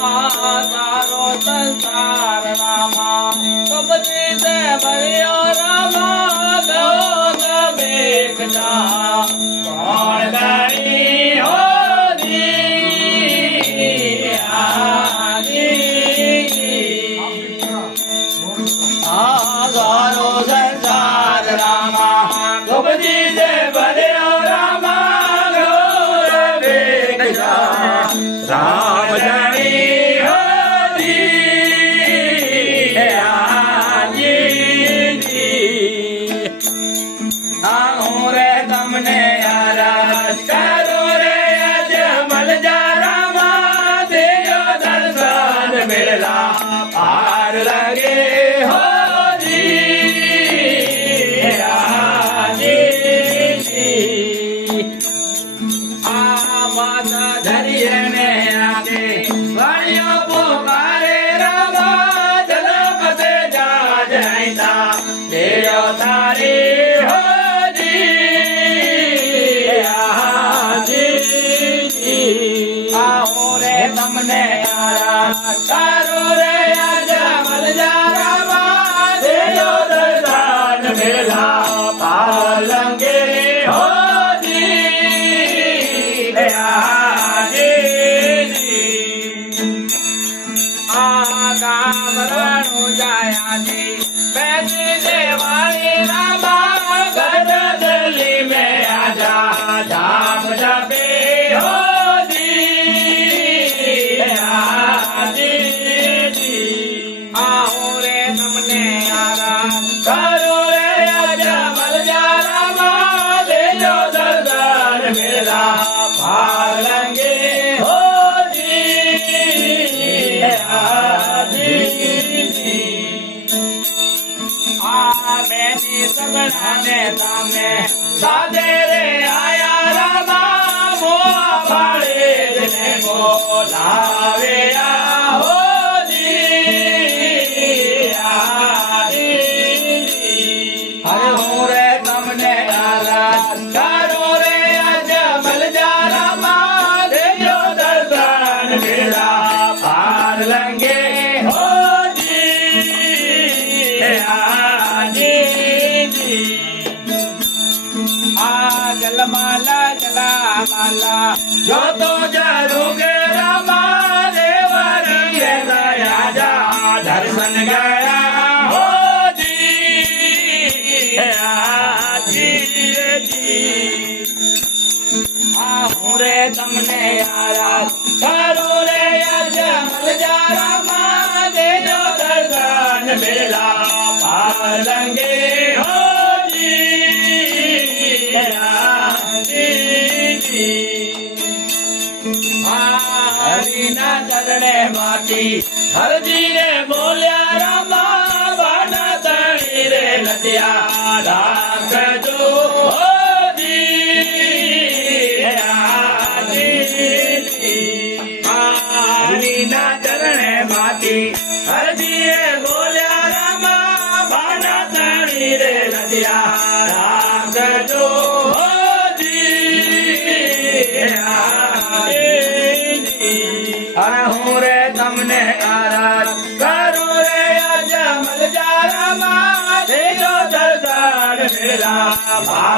આ તારો સંસાર રામા. કબજી દે ભર્યો મેળલા પાર લગે હોજી આજી આ માતા ધરીએ ને આગે વાણિયો પોકારે રામા જલપતે જા જઈતા દેયો તારી હોજી આજી આહો રે તમને આરા રણું જાયાજી બેટી દેવાળી રામા ગઢ દલી મે આજા સગડાને રે આયા રામા ભાળે જને બોલાવે હું રે તમને આરા રે. જલમાલા જલામાલા જો તો જરુગે રામા દેવરી ગયા જા દર્શન ગયા હોજી આજી આ હું રે તમને આરાધ કરો રે આજ મલજા રામા દેજો દર્શન મેલા પાલંગે હરિના ચરણે માટી. હરજીને બોલ્યા રામા